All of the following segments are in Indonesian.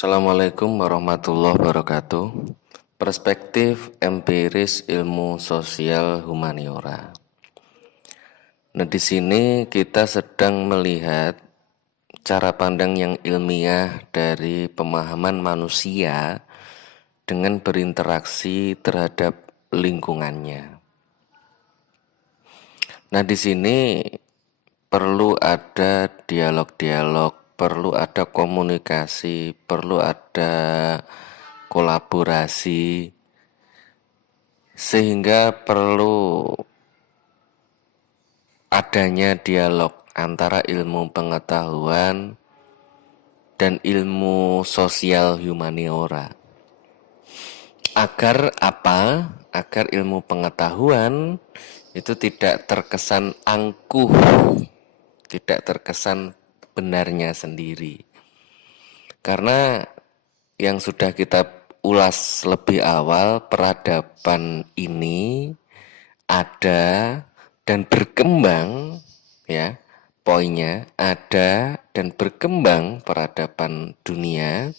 Assalamualaikum warahmatullahi wabarakatuh. Perspektif empiris ilmu sosial humaniora. Nah, di sini kita sedang melihat cara pandang yang ilmiah dari pemahaman manusia dengan berinteraksi terhadap lingkungannya. Nah, di sini perlu ada dialog-dialog, perlu ada komunikasi, perlu ada kolaborasi, sehingga perlu adanya dialog antara ilmu pengetahuan dan ilmu sosial humaniora. Agar apa? Agar ilmu pengetahuan itu tidak terkesan angkuh, tidak terkesan benarnya sendiri. Karena yang sudah kita ulas lebih awal, peradaban ini ada dan berkembang, ya, poinnya ada dan berkembang peradaban dunia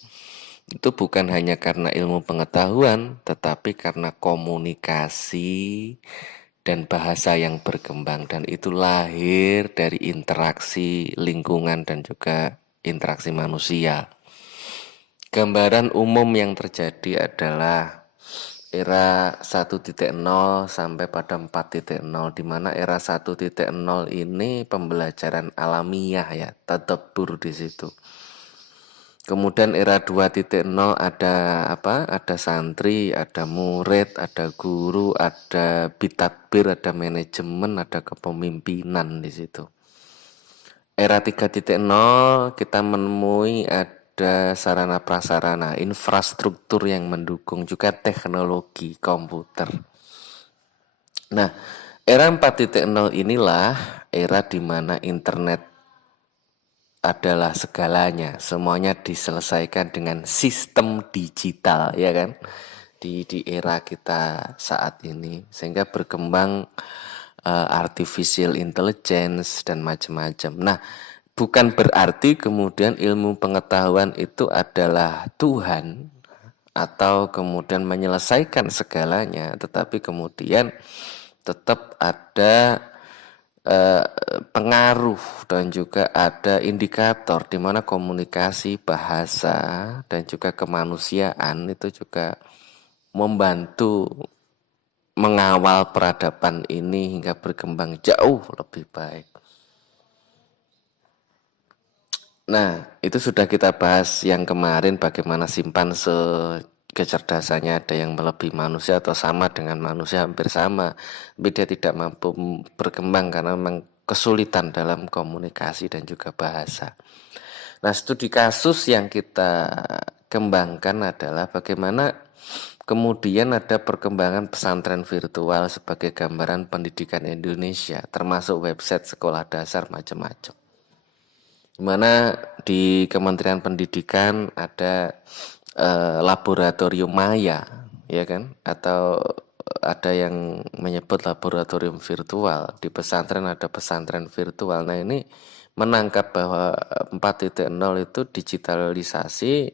itu bukan hanya karena ilmu pengetahuan, tetapi karena komunikasi dan bahasa yang berkembang, dan itu lahir dari interaksi lingkungan dan juga interaksi manusia. Gambaran umum yang terjadi adalah era 1.0 sampai pada 4.0, di mana era 1.0 ini pembelajaran alamiah, ya, tadabbur di situ. Kemudian era 2.0 ada apa? Ada santri, ada murid, ada guru, ada bitadbir, ada manajemen, ada kepemimpinan di situ. Era 3.0 kita menemui ada sarana prasarana, infrastruktur yang mendukung, juga teknologi komputer. Nah, era 4.0 inilah era di mana internet adalah segalanya, semuanya diselesaikan dengan sistem digital, ya kan? Di era kita saat ini, sehingga berkembang artificial intelligence dan macam-macam. Nah, bukan berarti kemudian ilmu pengetahuan itu adalah Tuhan atau kemudian menyelesaikan segalanya, tetapi kemudian tetap ada pengaruh dan juga ada indikator di mana komunikasi, bahasa, dan juga kemanusiaan itu juga membantu mengawal peradaban ini hingga berkembang jauh lebih baik. Nah, itu sudah kita bahas yang kemarin, bagaimana simpanse kecerdasannya ada yang melebihi manusia atau sama dengan manusia, hampir sama, tapi dia tidak mampu berkembang karena memang kesulitan dalam komunikasi dan juga bahasa. Nah, studi kasus yang kita kembangkan adalah bagaimana kemudian ada perkembangan pesantren virtual sebagai gambaran pendidikan Indonesia, termasuk website sekolah dasar macam-macam. Di mana di Kementerian Pendidikan ada laboratorium maya, ya kan? Atau ada yang menyebut laboratorium virtual. Di pesantren ada pesantren virtual. Nah, ini menangkap bahwa 4.0 itu digitalisasi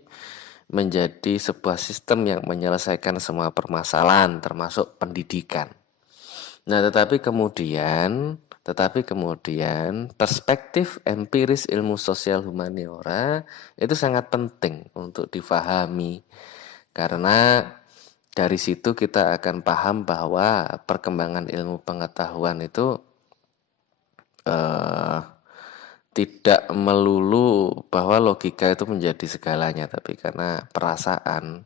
menjadi sebuah sistem yang menyelesaikan semua permasalahan termasuk pendidikan. Nah, tetapi kemudian perspektif empiris ilmu sosial humaniora itu sangat penting untuk difahami, karena dari situ kita akan paham bahwa perkembangan ilmu pengetahuan itu tidak melulu bahwa logika itu menjadi segalanya, tapi karena perasaan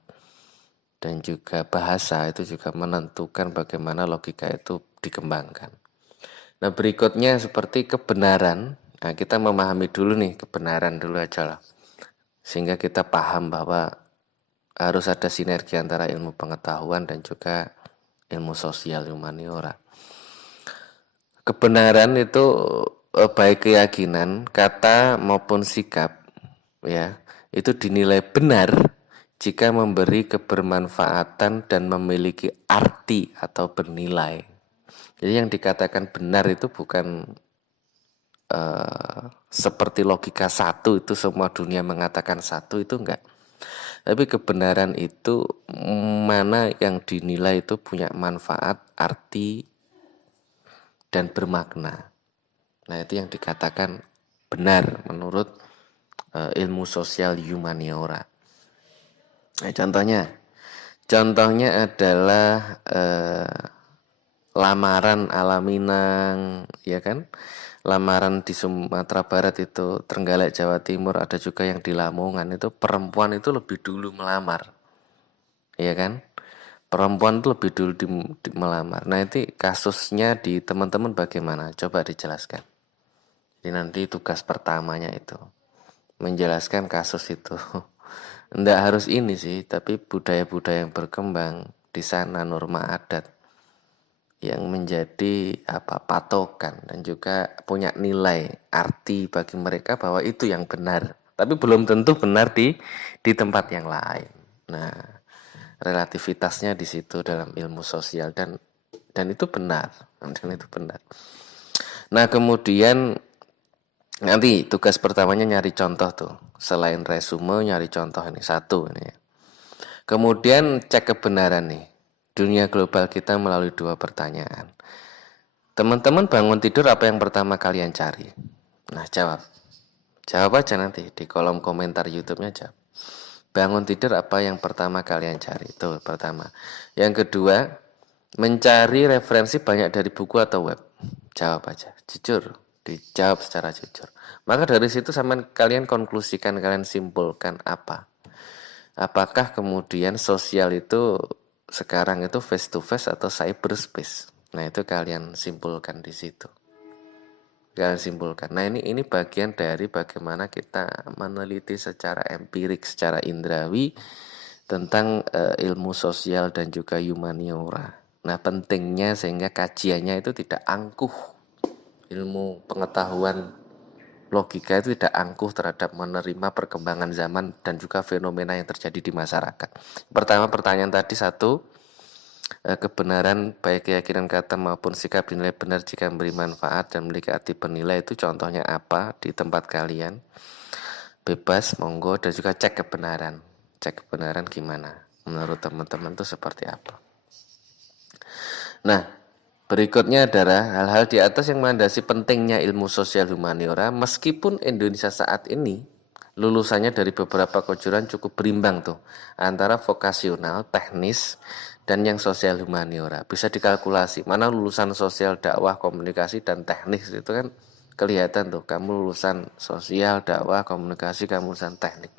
dan juga bahasa itu juga menentukan bagaimana logika itu dikembangkan. Nah, berikutnya seperti kebenaran. Nah, kita memahami dulu nih, kebenaran dulu aja lah, sehingga kita paham bahwa harus ada sinergi antara ilmu pengetahuan dan juga ilmu sosial humaniora. Kebenaran itu baik keyakinan, kata maupun sikap, ya, itu dinilai benar jika memberi kebermanfaatan dan memiliki arti atau bernilai. Jadi yang dikatakan benar itu bukan seperti logika satu, itu semua dunia mengatakan satu, itu enggak. Tapi kebenaran itu mana yang dinilai itu punya manfaat, arti, dan bermakna. Nah, itu yang dikatakan benar menurut ilmu sosial humaniora. Nah, contohnya adalah lamaran ala Minang, ya kan? Lamaran di Sumatera Barat itu, Trenggalek Jawa Timur, ada juga yang di Lamongan itu perempuan itu lebih dulu melamar, ya kan? Perempuan itu lebih dulu melamar. Nah, itu kasusnya di teman-teman bagaimana? Coba dijelaskan. Jadi nanti tugas pertamanya itu menjelaskan kasus itu. Enggak harus ini sih, tapi budaya-budaya yang berkembang di sana, norma adat yang menjadi patokan dan juga punya nilai arti bagi mereka bahwa itu yang benar. Tapi belum tentu benar di tempat yang lain. Nah, relativitasnya di situ dalam ilmu sosial dan itu benar, Nah, kemudian nanti tugas pertamanya nyari contoh tuh. Selain resume nyari contoh ini satu ini. Kemudian cek kebenaran nih. Dunia global kita melalui dua pertanyaan. Teman-teman bangun tidur apa yang pertama kalian cari? Nah, jawab. Jawab aja nanti di kolom komentar YouTube-nya jawab. Bangun tidur apa yang pertama kalian cari? Itu pertama. Yang kedua, mencari referensi banyak dari buku atau web. Jawab aja, jujur, dijawab secara jujur. Maka dari situ kalian konklusikan, kalian simpulkan apa? Apakah kemudian sosial itu sekarang itu face to face atau cyberspace? Nah, itu kalian simpulkan di situ. Kalian simpulkan. Nah, ini bagian dari bagaimana kita meneliti secara empirik, secara indrawi tentang ilmu sosial dan juga humaniora. Nah, pentingnya sehingga kajiannya itu tidak angkuh. Ilmu pengetahuan logika itu tidak angkuh terhadap menerima perkembangan zaman dan juga fenomena yang terjadi di masyarakat. Pertama, pertanyaan tadi satu, kebenaran baik keyakinan kata maupun sikap dinilai benar jika memberi manfaat dan memiliki arti bernilai, itu contohnya apa di tempat kalian? Bebas, monggo, dan juga cek kebenaran. Cek kebenaran gimana? Menurut teman-teman itu seperti apa? Nah, berikutnya adalah hal-hal di atas yang melandasi pentingnya ilmu sosial humaniora. Meskipun Indonesia saat ini lulusannya dari beberapa kejuruan cukup berimbang tuh antara vokasional, teknis, dan yang sosial humaniora. Bisa dikalkulasi mana lulusan sosial, dakwah, komunikasi, dan teknik itu kan kelihatan tuh. Kamu lulusan sosial, dakwah, komunikasi, kamu lulusan teknik.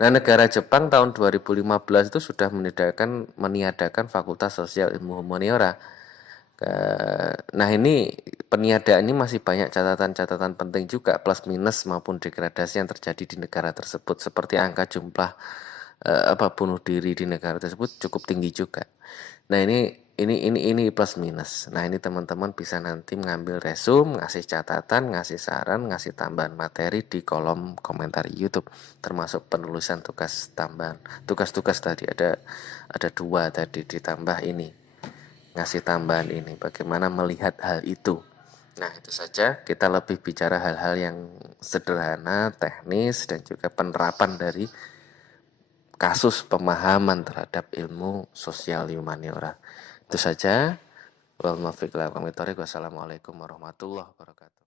Nah, negara Jepang tahun 2015 itu sudah meniadakan Fakultas Sosial Ilmu Humaniora. Nah, ini peniadaan ini masih banyak catatan-catatan penting juga, plus minus maupun degradasi yang terjadi di negara tersebut, seperti angka jumlah bunuh diri di negara tersebut cukup tinggi juga. Nah, ini plus minus. Nah, ini teman-teman bisa nanti mengambil resume, ngasih catatan, ngasih saran, ngasih tambahan materi di kolom komentar YouTube, termasuk penulisan tugas tambahan. Tugas-tugas tadi ada dua tadi, ditambah ini, ngasih tambahan ini, bagaimana melihat hal itu. Nah, itu saja, kita lebih bicara hal-hal yang sederhana, teknis, dan juga penerapan dari kasus pemahaman terhadap ilmu sosial humaniora. Itu saja. Wassalamualaikum warahmatullahi wabarakatuh.